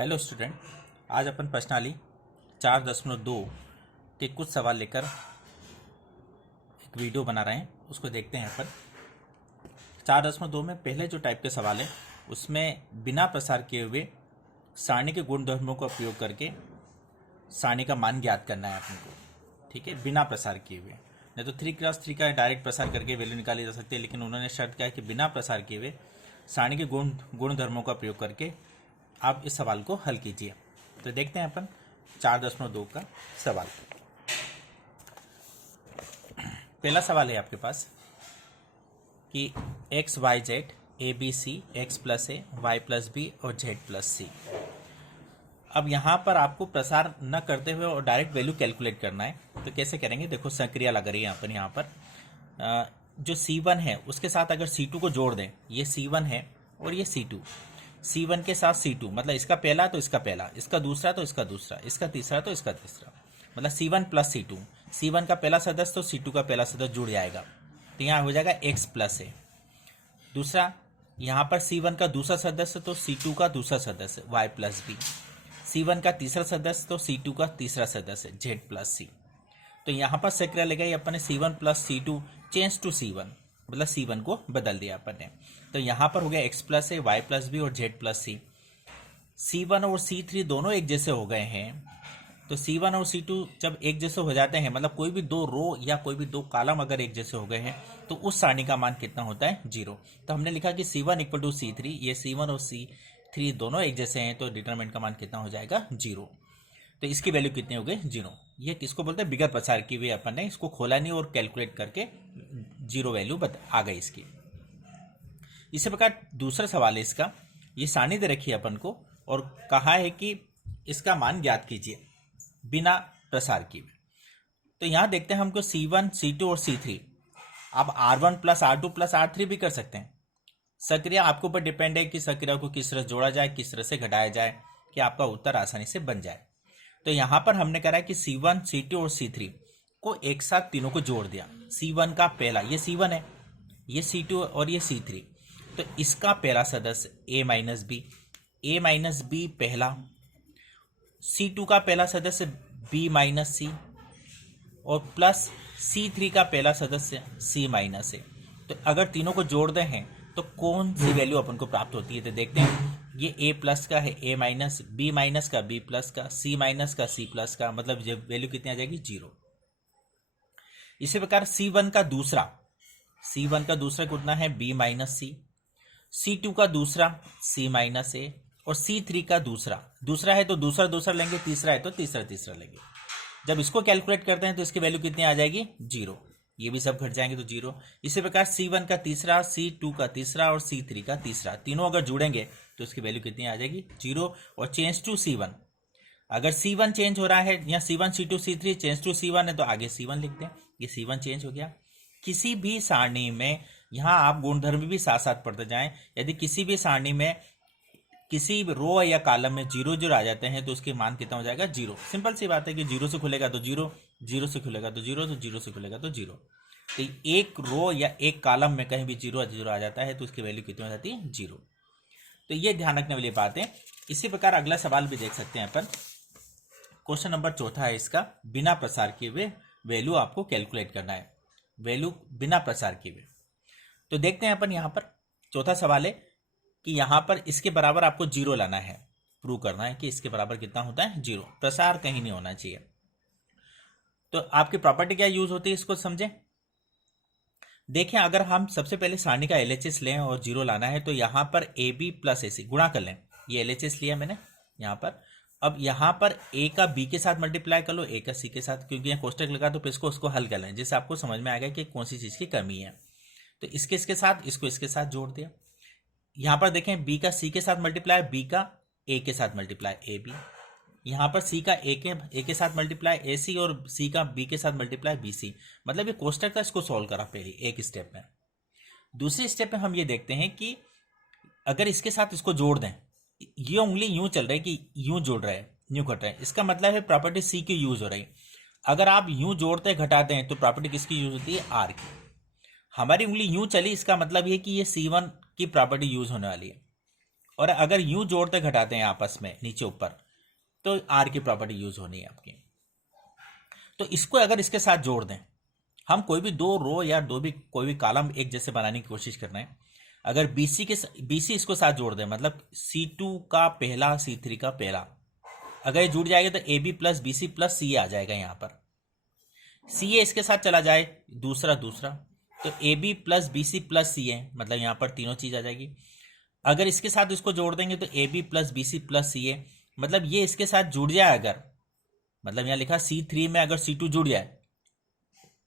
Hello student, आज अपन प्रश्नावली 4.2 के कुछ सवाल लेकर एक वीडियो बना रहे हैं। उसको देखते हैं अपन। 4.2 में पहले जो टाइप के सवाल है उसमें बिना प्रसार किए हुए सारणी के गुणधर्मों का प्रयोग करके सारणी का मान ज्ञात करना है अपन को। ठीक है, बिना प्रसार किए हुए। नहीं तो 3x3 का डायरेक्ट प्रसार करके वैल्यू निकाली जा सकती है, लेकिन उन्होंने शर्त किया है कि बिना प्रसार किए हुए सारणी के गुणधर्मों का प्रयोग करके आप इस सवाल को हल कीजिए। तो देखते हैं अपन 4.2 का सवाल। पहला सवाल है आपके पास कि x y z a b c x plus a y plus b और जेड प्लस सी। अब यहाँ पर आपको प्रसार न करते हुए और डायरेक्ट वैल्यू कैलकुलेट करना है। तो कैसे करेंगे, देखो संक्रिया लग रही है यहाँ पर जो C1 है उसके साथ अगर C2 को जोड़ दें, ये C1 है और ये C2, C1 के साथ C2 मतलब इसका पहला तो इसका पहला, इसका दूसरा तो इसका दूसरा, इसका तीसरा तो इसका तीसरा, मतलब C1 प्लस C2। C1 का पहला सदस्य तो C2 का पहला सदस्य जुड़ जाएगा, तो यहाँ हो जाएगा x प्लस ए। दूसरा यहाँ पर C1 का दूसरा सदस्य तो C2 का दूसरा सदस्य y प्लस बी। C1 का तीसरा सदस्य तो C2 का तीसरा सदस्य z प्लस सी। तो यहाँ पर सक्रिया लगाई अपन ने C1 plus C2 change to C1, मतलब C1 को बदल दिया अपन ने। तो यहाँ पर हो गया x plus a y plus b और z प्लस सी। C1 और C3 दोनों एक जैसे हो गए हैं, तो C1 और C2 जब एक जैसे हो जाते हैं, मतलब कोई भी दो रो या कोई भी दो कॉलम अगर एक जैसे हो गए हैं, तो उस सारणी का मान कितना होता है, 0। तो हमने लिखा कि C1 इक्वल टू C3, ये C1 और C3 दोनों एक जैसे हैं, तो डिटरमिनेंट का मान कितना हो जाएगा, 0। तो इसकी वैल्यू कितनी हो गई, 0। ये किसको बोलते हैं, बिगर प्रसार की हुई। अपन ने इसको खोला नहीं और कैलकुलेट करके 0 वैल्यू आ गई इसकी। इसी प्रकार दूसरा सवाल है इसका, ये सारणी दे रखी है अपन को और कहा है कि इसका मान ज्ञात कीजिए बिना प्रसार किए। तो यहां देखते हैं हमको C1, C2 और C3। आप R1 plus R2 plus R3 भी कर सकते हैं। सक्रिया आपके ऊपर डिपेंड है कि सक्रिया को किस तरह जोड़ा जाए, किस तरह से घटाया जाए कि आपका उत्तर आसानी से बन जाए। तो यहां पर हमने करा है कि C1, C2 और C3 को एक साथ तीनों को जोड़ दिया। C1 का पहला, ये C1 है, ये C2 और ये C3, तो इसका पहला सदस्य A minus B, A minus B पहला, C2 का पहला सदस्य B माइनस सी और प्लस C3 का पहला सदस्य C माइनस ए। तो अगर तीनों को जोड़ दे हैं तो कौन सी वैल्यू अपन को प्राप्त होती है, तो देखते हैं। ये A प्लस का है A माइनस, B माइनस का B प्लस का, C माइनस का C प्लस का, मतलब ये वैल्यू कितनी आ जाएगी, 0। इसी प्रकार C1 का दूसरा कितना है, B माइनस सी, C2 का दूसरा C माइनस ए और C3 का दूसरा है तो दूसरा लेंगे, तीसरा है तो तीसरा लेंगे। जब इसको कैलकुलेट करते हैं तो इसकी वैल्यू कितनी आ जाएगी, 0। ये भी सब घट जाएंगे तो 0। इसी प्रकार C1 का तीसरा, C2 का तीसरा और C3 का तीसरा, तीनों अगर जुड़ेंगे तो इसकी वैल्यू कितनी आ जाएगी, 0। और चेंज टू C1, अगर C1 चेंज हो रहा है या C1, C2, C3 change to C1 है तो आगे C1 लिख दें। ये C1 चेंज हो गया। किसी भी सारणी में यहाँ आप गुणधर्म भी साथ साथ पढ़ते जाएं। यदि किसी भी सारणी में किसी रो या कॉलम में 0 आ जाते हैं तो उसके मान कितना हो जाएगा, 0। सिंपल सी बात है कि 0 से खुलेगा तो 0, 0 से खुलेगा तो 0, तो 0 से खुलेगा तो 0। तो एक रो या एक कॉलम में कहीं भी 0 आ जाता है तो उसकी वैल्यू कितनी हो जाती है, 0। तो ये ध्यान रखने वाली बात है। इसी प्रकार अगला सवाल भी देख सकते हैं अपन। क्वेश्चन नंबर 4 है इसका, बिना प्रसार किए हुए वैल्यू आपको कैलकुलेट करना है, वैल्यू बिना प्रसार किए हुए। तो देखते हैं अपन। यहाँ पर चौथा सवाल है कि यहाँ पर इसके बराबर आपको 0 लाना है, प्रूव करना है कि इसके बराबर कितना होता है, 0। प्रसार कहीं नहीं होना चाहिए। तो आपकी प्रॉपर्टी क्या यूज होती है, इसको समझें। देखें, अगर हम सबसे पहले सारणी का LHS लें और 0 लाना है तो यहाँ पर AB प्लस AC गुणा कर लें। ये LHS लिया मैंने यहाँ पर। अब यहाँ पर A का B के साथ मल्टीप्लाई कर लो, A का C के साथ, क्योंकि यहाँ कोष्टक लगा तो फिर उसको हल कर लें, जिससे आपको समझ में आएगा कि कौन सी चीज़ की कमी है। तो इसके साथ इसको इसके साथ जोड़ दिया। यहाँ पर देखें, B का C के साथ मल्टीप्लाई, B का A के साथ मल्टीप्लाई AB, यहाँ पर C का A के साथ मल्टीप्लाई AC और C का B के साथ मल्टीप्लाई BC। मतलब ये कोष्टक था, इसको सॉल्व करा पहले एक स्टेप में। दूसरी स्टेप में हम ये देखते हैं कि अगर इसके साथ इसको जोड़ दें, ये उंगली यूं चल रही है कि यूं जोड़ रहा है, यूं घट रहा है, इसका मतलब है प्रॉपर्टी C की यूज हो रही। अगर आप यूं जोड़ते घटाते हैं तो प्रॉपर्टी किसकी यूज होती है, R की। हमारी उंगली यूं चली, इसका मतलब ये कि ये C1 की प्रॉपर्टी यूज होने वाली है। और अगर यूं जोड़ते घटाते हैं आपस में नीचे ऊपर तो आर की प्रॉपर्टी यूज होनी है आपकी। तो इसको अगर इसके साथ जोड़ दें, हम कोई भी दो रो या कोई भी कॉलम एक जैसे बनाने की कोशिश कर रहे हैं, अगर बीसी इसको साथ जोड़ दें, मतलब C2 का पहला C3 का पहला, अगर ये जुड़ जाएगा तो AB plus BC plus CA आ जाएगा। यहाँ पर CA इसके साथ चला जाए दूसरा तो AB plus BC plus CA, मतलब यहाँ पर तीनों चीज आ जाएगी। अगर इसके साथ इसको जोड़ देंगे तो AB plus BC plus CA, मतलब ये इसके साथ जुड़ जाए अगर, मतलब यहाँ लिखा C3 में अगर C2 जुड़ जाए,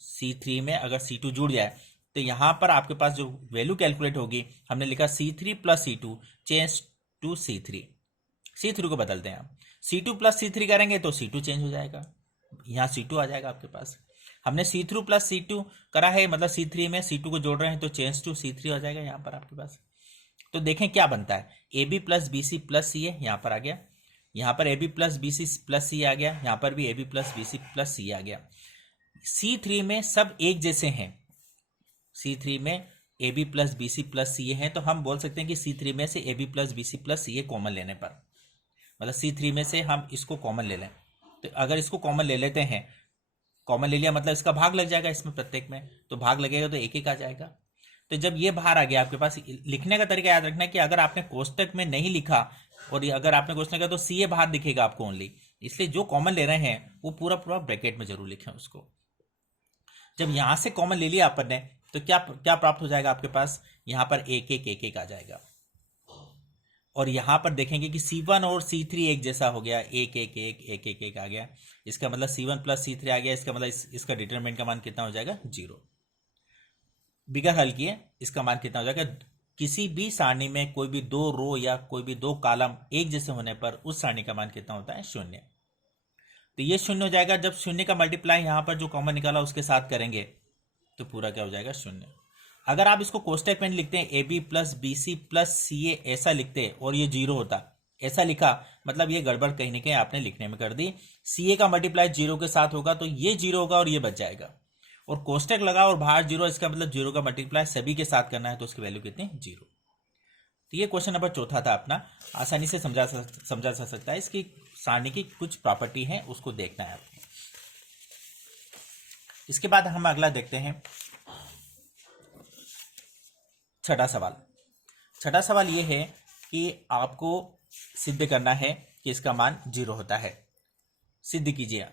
C3 में अगर C2 जुड़ जाए तो यहां पर आपके पास जो वैल्यू कैलकुलेट होगी, हमने लिखा C3 plus C2 change to C3 को बदलते हैं हम, C2 प्लस C3 करेंगे तो C2 चेंज हो जाएगा, यहाँ C2 आ जाएगा आपके पास। हमने C3 प्लस C2 करा है, मतलब C3 में C2 को जोड़ रहे हैं तो चेंज टू C3 हो जाएगा यहाँ पर आपके पास। तो देखें क्या बनता है, AB plus BC plus CA यहाँ पर आ गया, यहाँ पर AB plus BC plus CA आ गया, यहाँ पर भी AB plus BC plus CA आ गया। C3 में सब एक जैसे हैं, C3 में AB plus BC plus CA है, तो हम बोल सकते हैं कि C3 में से AB plus BC plus CA common लेने पर, मतलब C3 में से हम इसको कॉमन ले लें, तो अगर इसको कॉमन ले लेते हैं, कॉमन ले लिया मतलब इसका भाग लग जाएगा इसमें प्रत्येक में, तो भाग लगेगा तो एक एक आ जाएगा। तो जब ये बाहर आ गया आपके पास, लिखने का तरीका याद रखना है कि अगर आपने कोष्टक में नहीं लिखा और अगर आपने कोष्टक लिखा तो CA बाहर दिखेगा आपको ओनली, इसलिए जो कॉमन ले रहे हैं वो पूरा पूरा ब्रैकेट में जरूर लिखें उसको। जब यहां से कॉमन ले लिया अपन ने तो क्या प्राप्त हो जाएगा आपके पास, यहां पर एक एक आ जाएगा। और यहां पर देखेंगे कि C1 और C3 एक जैसा हो गया, एक आ गया, इसका मतलब C1 प्लस C3 आ गया, इसका मतलब इसका डिटरमिनेंट का मान कितना हो जाएगा, 0। बिगर हल किए इसका मान कितना हो जाएगा, किसी भी सारणी में कोई भी दो रो या कोई भी दो कॉलम एक जैसे होने पर उस सारणी का मान कितना होता है, 0। तो ये 0 हो जाएगा। जब 0 का मल्टीप्लाई यहां पर जो कॉमन निकाला उसके साथ करेंगे तो पूरा क्या हो जाएगा, 0। अगर आप इसको कोष्टक में लिखते हैं AB plus BC plus CA ऐसा लिखते और ये 0 होता, ऐसा लिखा मतलब ये गड़बड़ कहीं ना कहीं आपने लिखने में कर दी। CA का मल्टीप्लाई 0 के साथ होगा तो ये 0 होगा और ये बच जाएगा, और कोष्टक लगा और बाहर 0, इसका मतलब 0 का मल्टीप्लाई सभी के साथ करना है तो उसकी वैल्यू कितनी, 0। तो ये क्वेश्चन नंबर 4 था अपना, आसानी से समझा जा सकता है। इसकी सारणी की कुछ प्रॉपर्टी है उसको देखना है आपको। इसके बाद हम अगला देखते हैं छठा सवाल ये है कि आपको सिद्ध करना है कि इसका मान 0 होता है। सिद्ध कीजिए,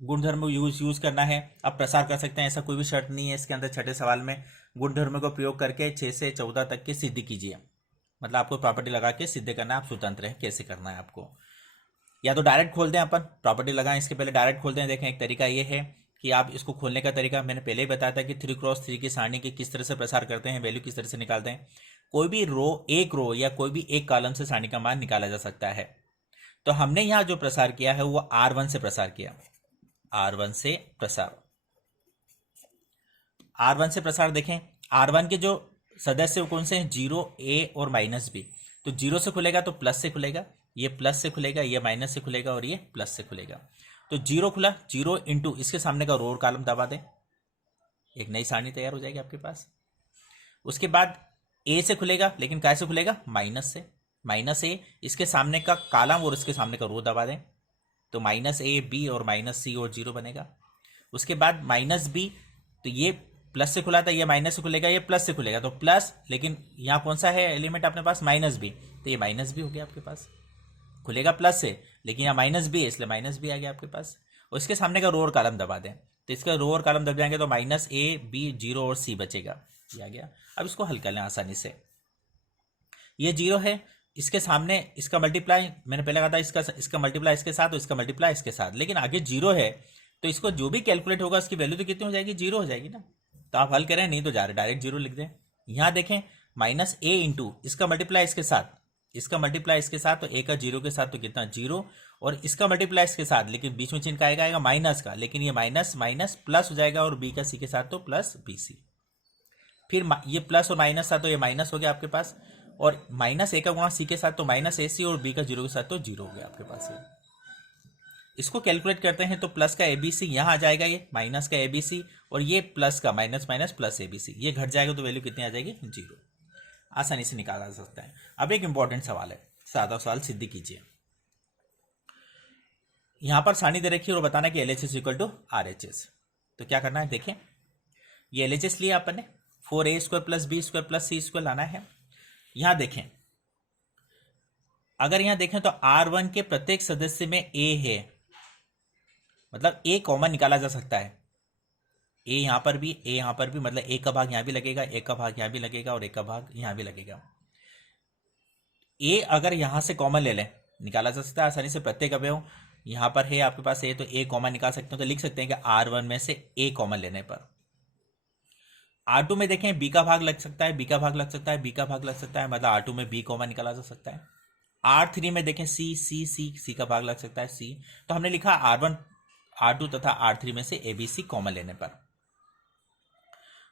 गुणधर्म यूज करना है। आप प्रसार कर सकते हैं, ऐसा कोई भी शर्त नहीं है इसके अंदर। छठे सवाल में गुणधर्म को प्रयोग करके 6 से 14 तक के सिद्ध कीजिए, मतलब आपको प्रॉपर्टी लगा के सिद्ध करना है, आप स्वतंत्र हैं कैसे करना है आपको। या तो डायरेक्ट खोल दें, अपन प्रॉपर्टी लगाएं इसके पहले डायरेक्ट खोल दें। देखें, एक तरीका ये है कि आप इसको खोलने का तरीका मैंने पहले ही बताया था कि 3x3 की सारणी की किस तरह से प्रसार करते हैं, वैल्यू किस तरह से निकालते हैं। कोई भी एक रो या कोई भी एक कॉलम से सारणी का मान निकाला जा सकता है। तो हमने यहां जो प्रसार किया है वो R1 से प्रसार किया, R1 से प्रसार देखें, R1 के जो सदस्य कौन से हैं, 0, A और -B। तो 0 से खुलेगा तो प्लस से खुलेगा, ये प्लस से खुलेगा, ये माइनस से खुलेगा और ये प्लस से खुलेगा। तो 0 खुला, 0 इंटू इसके सामने का रो और कॉलम दबा दें, एक नई सारणी तैयार हो जाएगी आपके पास। उसके बाद A से खुलेगा, लेकिन काय से खुलेगा, माइनस से, -A इसके सामने का कॉलम और इसके सामने का रो दबा दें, तो -A, B और -C और 0 बनेगा। उसके बाद -B, तो ये प्लस से खुला था, ये माइनस से खुलेगा, ये प्लस से खुलेगा, तो प्लस, लेकिन यहाँ कौन सा है एलिमेंट अपने पास, -B, तो ये -B हो गया आपके पास, खुलेगा प्लस से, लेकिन यहाँ -B है इसलिए -B आ गया आपके पास। और इसके सामने का रो और कॉलम दबा दें, तो इसका रो और कॉलम दब जाएंगे तो -A, B, 0 और C बचेगा, ये आ गया। अब इसको हल कर लें आसानी से। ये 0 है, इसके सामने इसका मल्टीप्लाई मैंने पहले कहा था, इसका मल्टीप्लाई इसके साथ और इसका मल्टीप्लाई इसके साथ, लेकिन आगे 0 है तो इसको जो भी कैलकुलेट होगा उसकी वैल्यू तो कितनी हो जाएगी, 0 हो जाएगी ना। तो आप हल करें, नहीं तो डायरेक्ट 0 लिख दें। यहां देखें, -A इंटू इसका मल्टीप्लाई इसके साथ, इसका मल्टीप्लाई इसके साथ, तो A का 0 के साथ तो कितना, 0, और इसका मल्टीप्लाई इसके साथ, लेकिन बीच में चिन्ह का आएगा माइनस का, लेकिन ये माइनस माइनस प्लस हो जाएगा, और B का C के साथ तो प्लस BC। फिर ये प्लस और माइनस था तो ये माइनस हो गया आपके पास, और -A का गुणा C के साथ तो -AC, और B का 0 के साथ तो 0 हो गया आपके पास। इसको कैलकुलेट करते हैं तो प्लस का ABC यहां आ जाएगा, ये माइनस का ABC, और ये प्लस का माइनस माइनस प्लस ABC, ये घट जाएगा तो वैल्यू कितनी आ जाएगी, 0। आसानी से निकाला जा सकता है। अब एक इंपॉर्टेंट सवाल है, सादा सवाल सिद्ध कीजिए। यहां पर सारणी दे रखी है और बताना कि LHS इक्वल टू RHS। तो क्या करना है, देखें ये LHS लिया अपन ने, 4a² + b² + c² लाना है। यहां देखें, अगर यहां देखें तो R1 के प्रत्येक सदस्य में a है, मतलब a कॉमन निकाला जा सकता है। a यहां पर भी, a यहां पर भी, मतलब a का भाग यहां भी लगेगा, a का भाग यहां भी लगेगा और a का भाग यहां भी लगेगा। a अगर यहां से कॉमन ले लें, निकाला जा सकता है आसानी से। प्रत्येक अवयव यहां पर है आपके पास a, तो a कॉमन निकाल सकते हो। तो लिख सकते हैं कि R1 में से a कॉमन लेने पर R2 में देखें b का भाग लग सकता है, b का भाग लग सकता है, b का भाग लग सकता है, मतलब R2 में b कॉमन निकाला जा सकता है। R3 में देखें c का भाग लग सकता है, c। तो हमने लिखा R1, R2 तथा R3 में से ABC कॉमन लेने पर।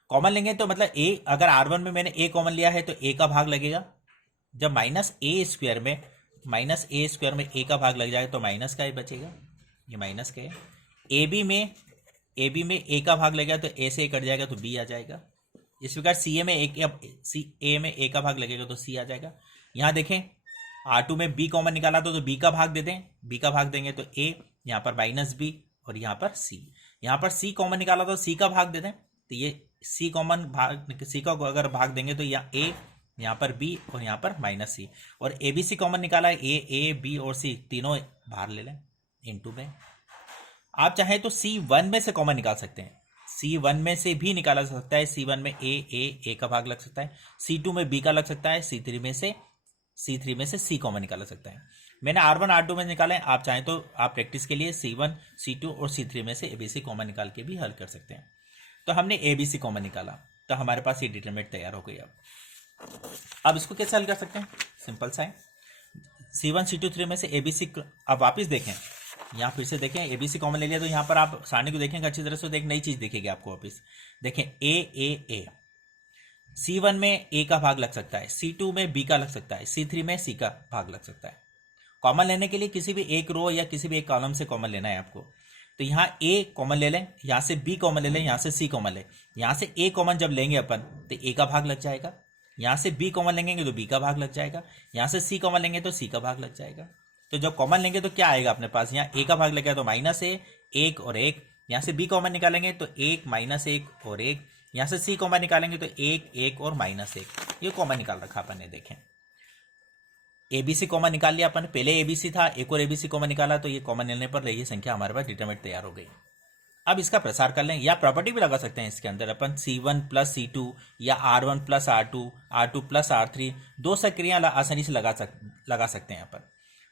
कॉमन लेंगे तो मतलब a, अगर R1 में मैंने a कॉमन लिया है तो a का भाग लगेगा। जब -a² में a का भाग लग जाएगा तो माइनस का ही बचेगा, ये माइनस का है। AB में a का भाग लगेगा तो a से a कट जाएगा तो b आ जाएगा। इस प्रकार CA में a का भाग लगेगा तो c आ जाएगा। यहां देखें R2 में b कॉमन निकाला तो b का भाग दे दें, b का भाग देंगे तो a, यहाँ पर -b और यहाँ पर c। यहाँ पर c कॉमन निकाला तो c का भाग दे दें, तो ये c कॉमन भाग, c का अगर भाग देंगे तो यहाँ a, यहाँ पर b और यहाँ पर -c। और ABC कॉमन निकाला है, a, b और c तीनों बाहर ले लें इनटू में। आप चाहें तो C1 में से कॉमन निकाल सकते हैं, C1 में से भी निकाला जा सकता है। C1 में a का भाग लग सकता है, C2 में b का लग सकता है, C3 में से c कॉमन निकाला सकता है। मैंने R1 R2 में निकाला है, आप चाहें तो आप प्रैक्टिस के लिए C1 C2 और C3 में से ABC कॉमन निकाल के भी हल कर सकते हैं। तो हमने ABC कॉमन निकाला, तो हमारे पास ये डिटरमिनेंट तैयार हो गई। अब इसको कैसे हल कर सकते हैं, सिंपल सा है। C1 C2 3 में से ABC, अब वापिस देखें, यहाँ फिर से देखें ABC कॉमन ले लिया, तो यहाँ पर आप सारणी को देखेंगे अच्छी तरह से, तो एक नई चीज दिखेगी आपको। वापिस देखें A C1 में a का भाग लग सकता है, C2 में b का लग सकता है, C3 में c का भाग लग सकता है। कॉमन लेने के लिए किसी भी एक रो या किसी भी एक कॉलम से कॉमन लेना है आपको। तो यहाँ a कॉमन ले लें, यहाँ से b कॉमन ले लें, यहाँ से c कॉमन लें। यहाँ से a कॉमन जब लेंगे अपन तो a का भाग लग जाएगा, यहाँ से b कॉमन लेंगे तो b का भाग लग जाएगा, यहाँ से c कॉमन लेंगे तो c का भाग लग जाएगा। तो जब कॉमन लेंगे तो क्या आएगा अपने पास, यहाँ a का भाग लगेगा तो -a, 1 और 1। यहाँ से b कॉमन निकालेंगे तो 1 -1 और 1। यहाँ से c कॉमन निकालेंगे तो 1 1 और -1। ये कॉमन निकाल रखा अपन ने। देखें ABC कॉमन निकाल लिया अपन, पहले ABC था, एक और ABC कॉमन निकाला, तो ये कॉमन लेने पर ये संख्या हमारे पास डिटरमिनेंट तैयार हो गई। अब इसका प्रसार कर लें, या प्रॉपर्टी भी लगा सकते हैं इसके अंदर अपन, C1 + C2 या R1 + R2, R2 + R3, दो सक्रियां आसानी से लगा सकते हैं अपन।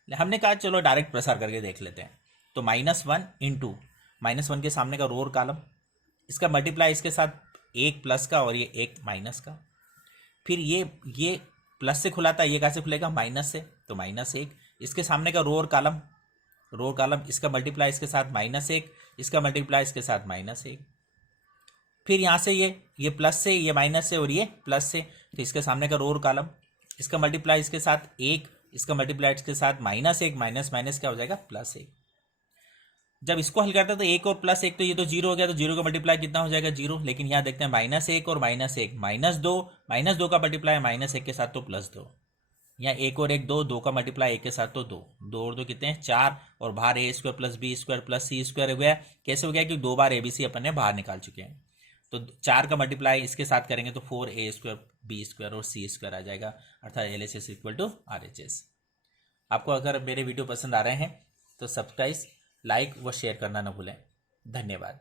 हमने कहा चलो डायरेक्ट प्रसार करके देख लेते हैं। तो -1 इंटू -1 के सामने का रो और कॉलम, इसका मल्टीप्लाई इसके साथ 1 प्लस का और ये 1 माइनस का। फिर ये प्लस से खुला था, ये कैसे खुलेगा, माइनस से, तो -1। इसके सामने का रो और कॉलम, इसका मल्टीप्लाई इसके साथ -1, इसका मल्टीप्लाई इसके साथ -1। फिर यहाँ से ये प्लस से, ये माइनस से और ये प्लस से, तो इसके सामने का रो और कॉलम, इसका मल्टीप्लाई इसके साथ 1, इसका मल्टीप्लाई इसके साथ -1, माइनस क्या हो जाएगा, +1। जब इसको हल करते हैं तो 1 और +1, तो ये तो 0 हो गया, तो 0 का मल्टीप्लाई कितना हो जाएगा, 0। लेकिन यहाँ देखते हैं -1 और -1, -2 का मल्टीप्लाई -1 के साथ तो +2। यहाँ 1 और 1 2, 2 का मल्टीप्लाई 1 के साथ तो 2, 2 और 2 कितने हैं, 4। और बाहर a² + b² + c² हो गया। कैसे हो गया, कि 2 बार ABC अपन ने बाहर निकाल चुके हैं। तो 4 का मल्टीप्लाई इसके साथ करेंगे तो 4a² b² और c² आ जाएगा, अर्थात LHS = RHS। आपको अगर मेरे वीडियो पसंद आ रहे हैं तो सब्सक्राइब, लाइक व शेयर करना न भूलें। धन्यवाद।